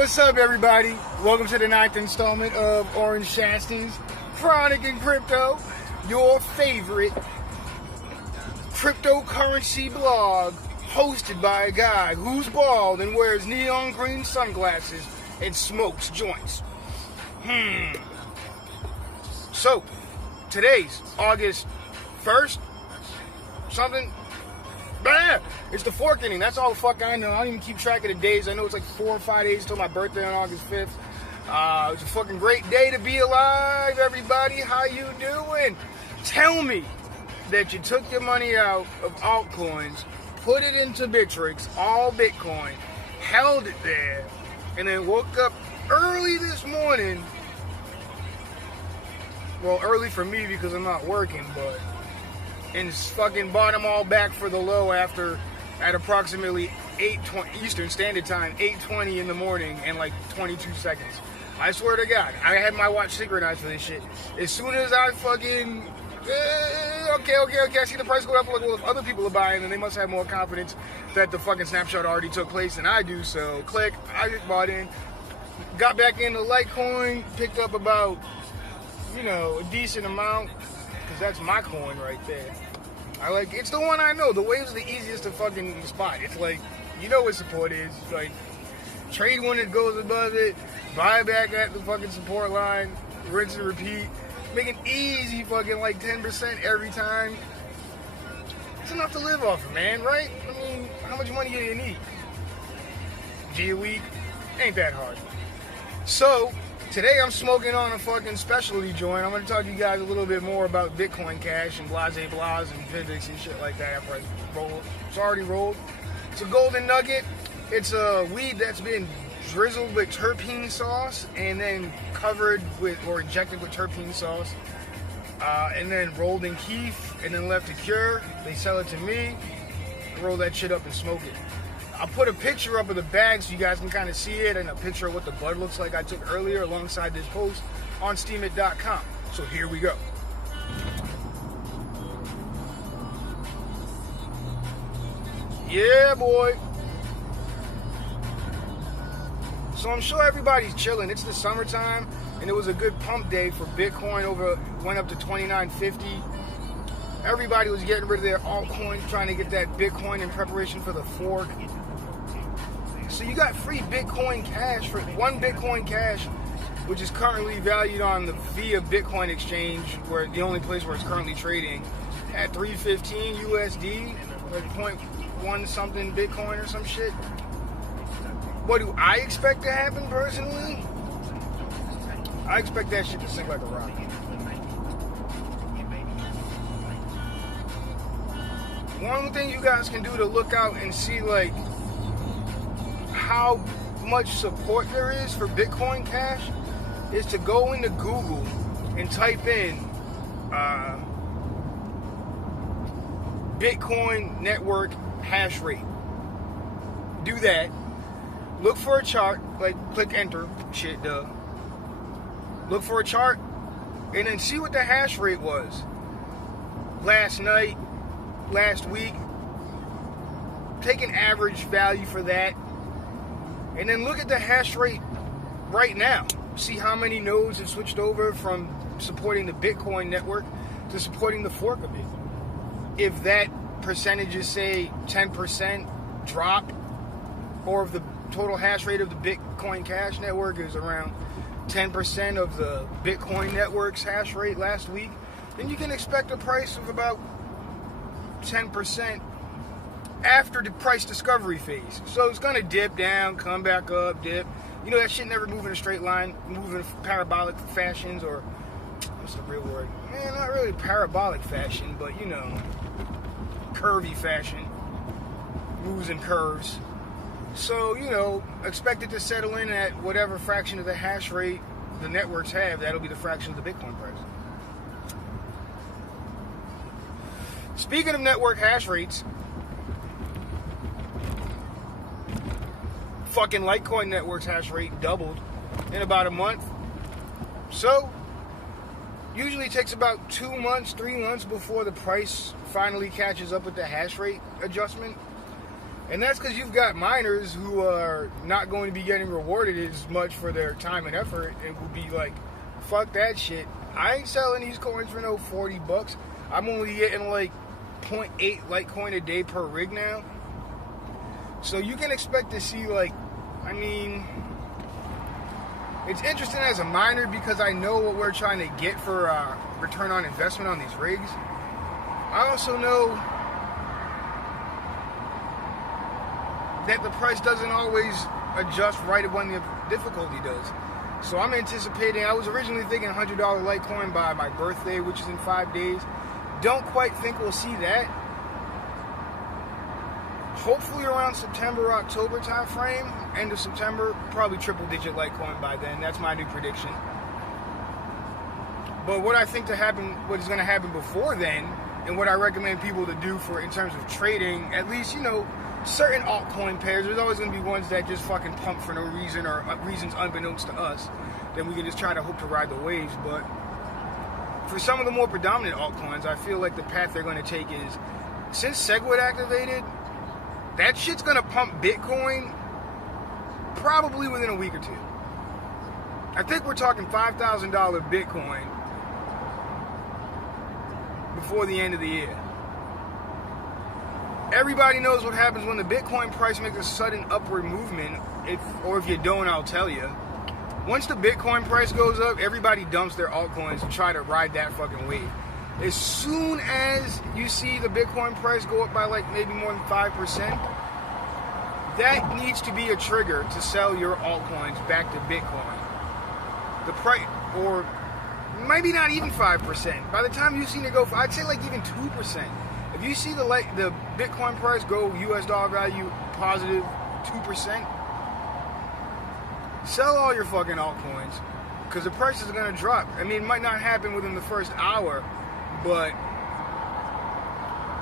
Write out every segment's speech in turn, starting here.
What's up, everybody? Welcome to the 9th installment of Orange Shasty's Chronic in Crypto, your favorite cryptocurrency blog, hosted by a guy who's bald and wears neon green sunglasses and smokes joints. So, today's August 1st, something. It's the fork inning. That's all the fuck I know. I don't even keep track of the days. I know it's like 4 or 5 days till my birthday on August 5th. It's a fucking great day to be alive, everybody. How you doing? Tell me that you took your money out of altcoins, put it into Bittrex, all Bitcoin, held it there, and then woke up early this morning. Well, early for me because I'm not working, but... and fucking bought them all back for the low at approximately 8:20 Eastern Standard Time, 8:20 in the morning and like 22 seconds. I swear to God, I had my watch synchronized for this shit. As soon as I fucking, okay, I see the price go up, like, well, if other people are buying, then they must have more confidence that the fucking snapshot already took place than I do, so click, I just bought in, got back into Litecoin, picked up about, a decent amount, because that's my coin right there. It's the one I know. The wave's the easiest to fucking spot. It's like, what support is. It's like, trade when it goes above it, buy back at the fucking support line, rinse and repeat. Make it easy fucking like 10% every time. It's enough to live off of, man, right? I mean, how much money do you need? G a week? Ain't that hard. So, today I'm smoking on a fucking specialty joint. I'm going to talk to you guys a little bit more about Bitcoin Cash and blase blahs and physics and shit like that after I roll. It's already rolled. It's a Golden Nugget. It's a weed that's been drizzled with terpene sauce and then covered with, or injected with terpene sauce, and then rolled in keif and then left to cure. They sell it to me. I roll that shit up and smoke it. I'll put a picture up of the bag so you guys can kind of see it, and a picture of what the bud looks like I took earlier alongside this post on steemit.com. So here we go. Yeah, boy. So I'm sure everybody's chilling. It's the summertime, and it was a good pump day for Bitcoin. Went up to $29.50. Everybody was getting rid of their altcoins, trying to get that Bitcoin in preparation for the fork. So you got free Bitcoin Cash for one Bitcoin Cash, which is currently valued on the Via Bitcoin exchange, where the only place where it's currently trading, at $315 USD, like 0.1 something Bitcoin or some shit. What do I expect to happen personally? I expect that shit to sink like a rock. One thing you guys can do to look out and see like how much support there is for Bitcoin Cash is to go into Google and type in Bitcoin network hash rate. Do that. Look for a chart, like click enter, shit duh. Look for a chart and then see what the hash rate was last night, last week. Take an average value for that, and then look at the hash rate right now. See how many nodes have switched over from supporting the Bitcoin network to supporting the fork of it. If that percentage is, say, 10% drop, or if the total hash rate of the Bitcoin Cash network is around 10% of the Bitcoin network's hash rate last week, then you can expect a price of about 10% after the price discovery phase. So it's going to dip down, come back up, dip. That shit never move in a straight line, move in parabolic fashions, or what's the real word? Man, not really parabolic fashion, but curvy fashion. Moves and curves. So, expect it to settle in at whatever fraction of the hash rate the networks have. That'll be the fraction of the Bitcoin price. Speaking of network hash rates, fucking Litecoin network's hash rate doubled in about a month. So, usually it takes about 2 months, 3 months before the price finally catches up with the hash rate adjustment. And that's because you've got miners who are not going to be getting rewarded as much for their time and effort and will be like, fuck that shit. I ain't selling these coins for no $40. I'm only getting like 0.8 Litecoin a day per rig now. So you can expect to see like, I mean, it's interesting as a miner because I know what we're trying to get for return on investment on these rigs. I also know that the price doesn't always adjust right when the difficulty does. So I'm anticipating, I was originally thinking $100 Litecoin by my birthday, which is in 5 days. Don't quite think we'll see that. Hopefully around September, October time frame, end of September, probably triple digit Litecoin by then. That's my new prediction. But what I think to happen, what is going to happen before then, and what I recommend people to do for in terms of trading, at least, you know, certain altcoin pairs, there's always going to be ones that just fucking pump for no reason or reasons unbeknownst to us. Then we can just try to hope to ride the waves. But for some of the more predominant altcoins, I feel like the path they're going to take is, since SegWit activated, that shit's going to pump Bitcoin probably within a week or two. I think we're talking $5,000 Bitcoin before the end of the year. Everybody knows what happens when the Bitcoin price makes a sudden upward movement. If you don't, I'll tell you. Once the Bitcoin price goes up, everybody dumps their altcoins and try to ride that fucking wave. As soon as you see the Bitcoin price go up by like maybe more than 5%, that needs to be a trigger to sell your altcoins back to Bitcoin. The price, or maybe not even 5%. By the time you've seen it go, I'd say like even 2%. If you see the Bitcoin price go US dollar value positive 2%, sell all your fucking altcoins because the price is going to drop. I mean, it might not happen within the first hour, but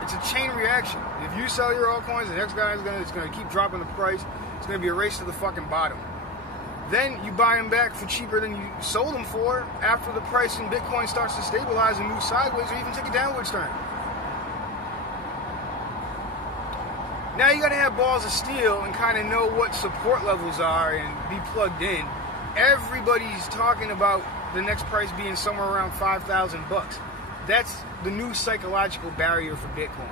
it's a chain reaction. If you sell your altcoins, the next guy is going to keep dropping the price. It's going to be a race to the fucking bottom. Then you buy them back for cheaper than you sold them for after the price in Bitcoin starts to stabilize and move sideways or even take a downward turn. Now you got to have balls of steel and kind of know what support levels are and be plugged in. Everybody's talking about the next price being somewhere around $5,000. That's the new psychological barrier for Bitcoin.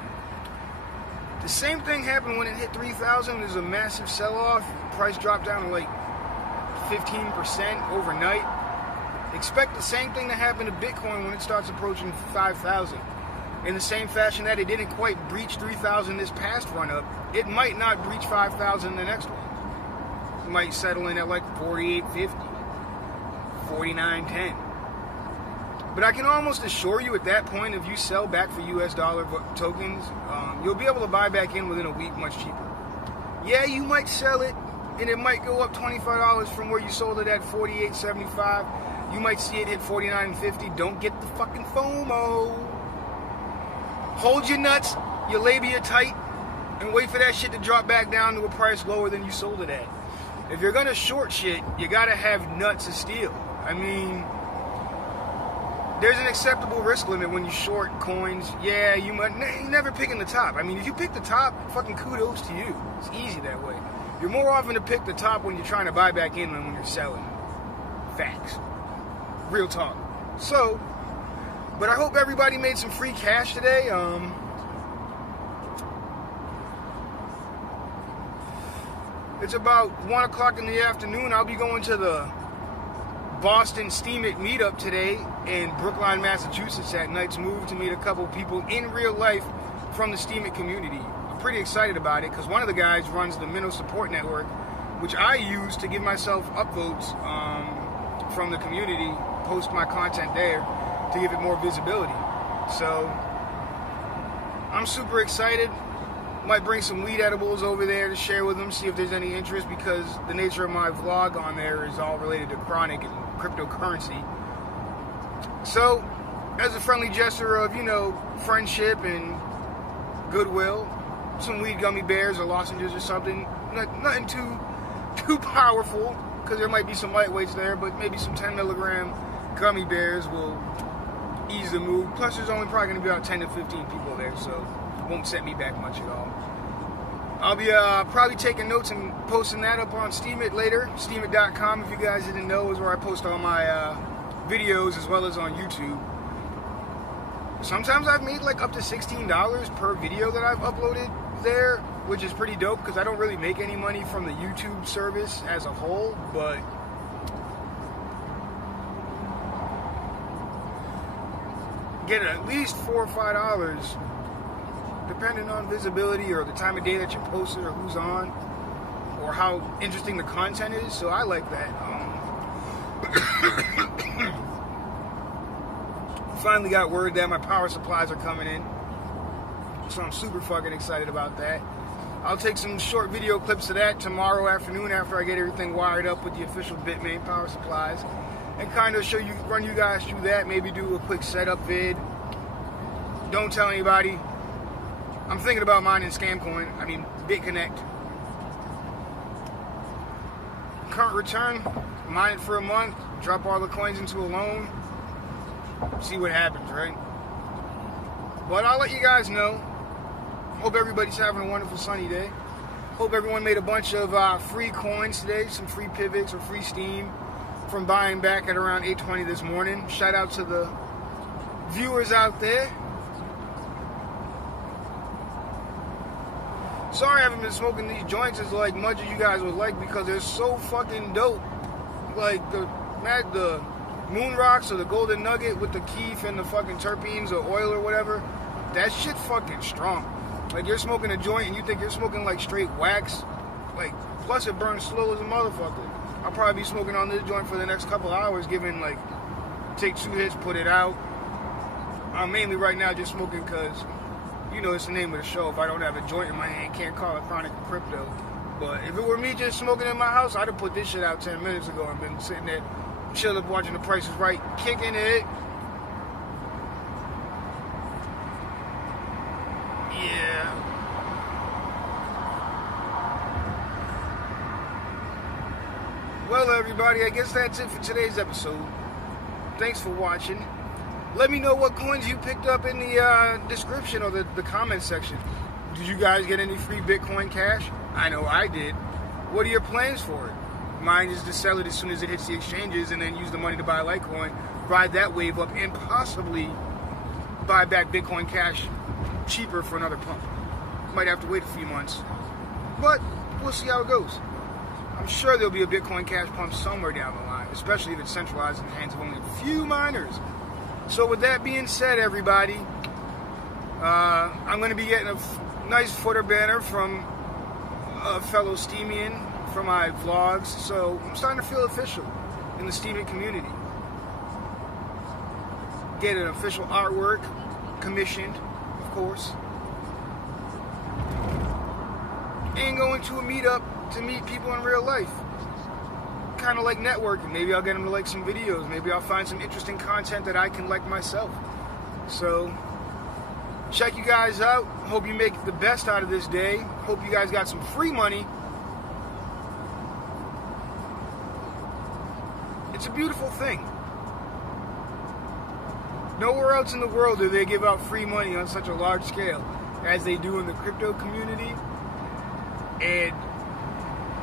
The same thing happened when it hit 3,000. There's a massive sell-off. Price dropped down to like 15% overnight. Expect the same thing to happen to Bitcoin when it starts approaching 5,000. In the same fashion that it didn't quite breach 3,000 this past run-up, it might not breach 5,000 the next one. It might settle in at like 48.50, 49.10. But I can almost assure you at that point, if you sell back for US dollar tokens, you'll be able to buy back in within a week much cheaper. Yeah, you might sell it, and it might go up $25 from where you sold it at $48.75. You might see it hit $49.50. Don't get the fucking FOMO. Hold your nuts, your labia tight, and wait for that shit to drop back down to a price lower than you sold it at. If you're gonna short shit, you gotta have nuts of steel. I mean, there's an acceptable risk limit when you short coins. Yeah, you're never picking the top. I mean, if you pick the top, fucking kudos to you. It's easy that way. You're more often to pick the top when you're trying to buy back in than when you're selling. Facts. Real talk. So, but I hope everybody made some free cash today. It's about 1 o'clock in the afternoon. I'll be going to the Boston Steam It meetup today in Brookline, Massachusetts at Night's Move to meet a couple people in real life from the Steam It community. I'm pretty excited about it because one of the guys runs the Minnow Support Network, which I use to give myself upvotes from the community, post my content there to give it more visibility. So I'm super excited. Might bring some weed edibles over there to share with them, see if there's any interest, because the nature of my vlog on there is all related to chronic and cryptocurrency. So, as a friendly gesture of, you know, friendship and goodwill, some weed gummy bears or lozenges or something. Nothing too powerful, because there might be some lightweights there, but maybe some 10 milligram gummy bears will ease the mood. Plus, there's only probably going to be about 10 to 15 people there, so it won't set me back much at all. I'll be probably taking notes and posting that up on Steemit later. Steemit.com, if you guys didn't know, is where I post all my videos, as well as on YouTube. Sometimes I've made like up to $16 per video that I've uploaded there, which is pretty dope because I don't really make any money from the YouTube service as a whole, but get at least $4 or $5 depending on visibility or the time of day that you posted or who's on or how interesting the content is. So I like that. Finally got word that my power supplies are coming in, so I'm super fucking excited about that. I'll take some short video clips of that tomorrow afternoon after I get everything wired up with the official Bitmain power supplies, and kind of run you guys through that. Maybe do a quick setup vid. Don't tell anybody. I'm thinking about mining BitConnect. Current return, mine it for a month, drop all the coins into a loan, see what happens, right? But I'll let you guys know. Hope everybody's having a wonderful sunny day. Hope everyone made a bunch of free coins today, some free pivots or free steam from buying back at around 8:20 this morning. Shout out to the viewers out there. Sorry I haven't been smoking these joints as like much as you guys would like because they're so fucking dope. Like the Moon Rocks or the Golden Nugget with the keif and the fucking terpenes or oil or whatever, that shit fucking strong. Like you're smoking a joint and you think you're smoking like straight wax. Like, plus it burns slow as a motherfucker. I'll probably be smoking on this joint for the next couple hours, giving like, take 2 hits, put it out. I'm mainly right now just smoking because, you know, it's the name of the show. If I don't have a joint in my hand, can't call it chronic crypto. But if it were me just smoking in my house, I'd have put this shit out 10 minutes ago and been sitting there, chilling up, watching The Price is Right, kicking it. Yeah. Well, everybody, I guess that's it for today's episode. Thanks for watching. Let me know what coins you picked up in the description or the comment section. Did you guys get any free Bitcoin Cash? I know I did. What are your plans for it? Mine is to sell it as soon as it hits the exchanges and then use the money to buy Litecoin, ride that wave up, and possibly buy back Bitcoin Cash cheaper for another pump. Might have to wait a few months, but we'll see how it goes. I'm sure there'll be a Bitcoin Cash pump somewhere down the line, especially if it's centralized in the hands of only a few miners. So with that being said, everybody, I'm going to be getting a nice footer banner from a fellow Steemian for my vlogs, so I'm starting to feel official in the Steemian community. Get an official artwork commissioned, of course, and going to a meetup to meet people in real life. Kind of like networking. Maybe I'll get them to like some videos. Maybe I'll find some interesting content that I can like myself. So check you guys out. Hope you make the best out of this day. Hope you guys got some free money. It's a beautiful thing. Nowhere else in the world do they give out free money on such a large scale as they do in the crypto community. And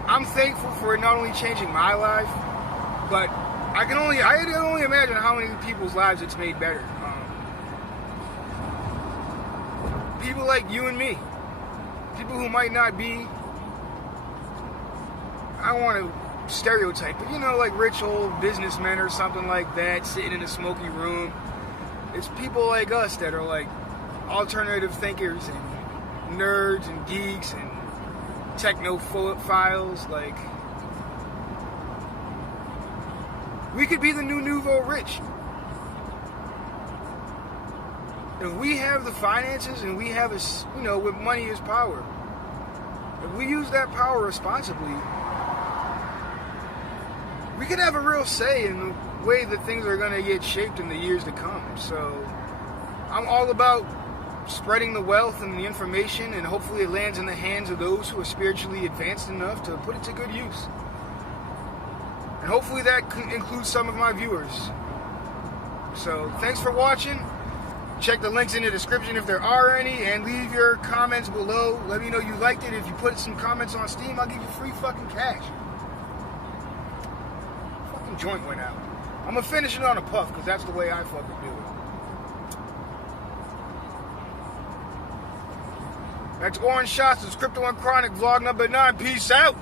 I'm thankful for it not only changing my life, but I can only imagine how many people's lives it's made better. People like you and me, people who might not be, I don't want to stereotype, but you know, like rich old businessmen or something like that, sitting in a smoky room. It's people like us that are like alternative thinkers and nerds and geeks and technophiles. Like, we could be the new nouveau rich. If we have the finances and we have with money is power. If we use that power responsibly, we could have a real say in the way that things are going to get shaped in the years to come. So I'm all about spreading the wealth and the information, and hopefully it lands in the hands of those who are spiritually advanced enough to put it to good use. And hopefully that includes some of my viewers. So thanks for watching. Check the links in the description if there are any, and leave your comments below. Let me know you liked it. If you put some comments on Steam, I'll give you free fucking cash. Fucking joint went out. I'm gonna finish it on a puff, because that's the way I fucking do it. That's Orange Shots. It's Crypto and Chronic vlog number 9. Peace out.